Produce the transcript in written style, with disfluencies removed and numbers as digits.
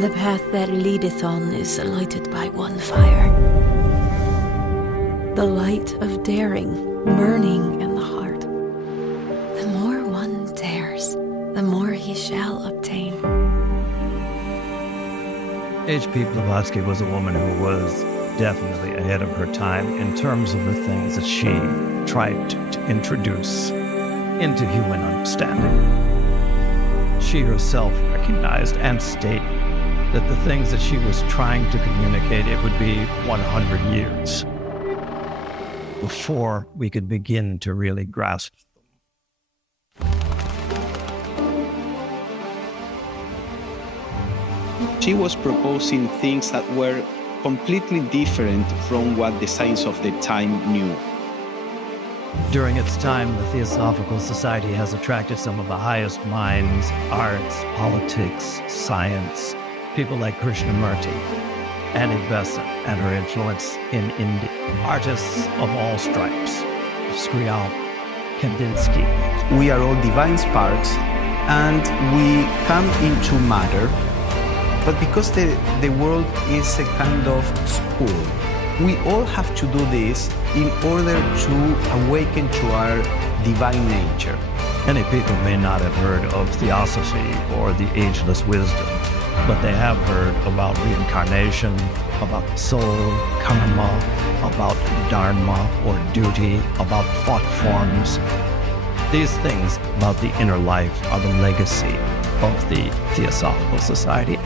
The path that leadeth on is lighted by one fire, the light of daring, burning in the heart. The more one dares, the more he shall obtain. H.P. Blavatsky was a woman who was definitely ahead of her time in terms of the things that she tried to introduce into human understanding. She herself recognized and stated that the things that she was trying to communicate, it would be 100 years before we could begin to really grasp them. She was proposing things that were completely different from what the science of the time knew. During its time, the Theosophical Society has attracted some of the highest minds, arts, politics, science, people like Krishnamurti, Annie Besant, and her influence in India, artists of all stripes, Skripal, Kandinsky. We are all divine sparks, and we come into matter. But because the world is a kind of school, we all have to do this in order to awaken to our divine nature. Many people may not have heard of Theosophy or the ageless wisdom, but they have heard about reincarnation, about the soul, karma, about dharma or duty, about thought forms. These things about the inner life are the legacy of the Theosophical Society.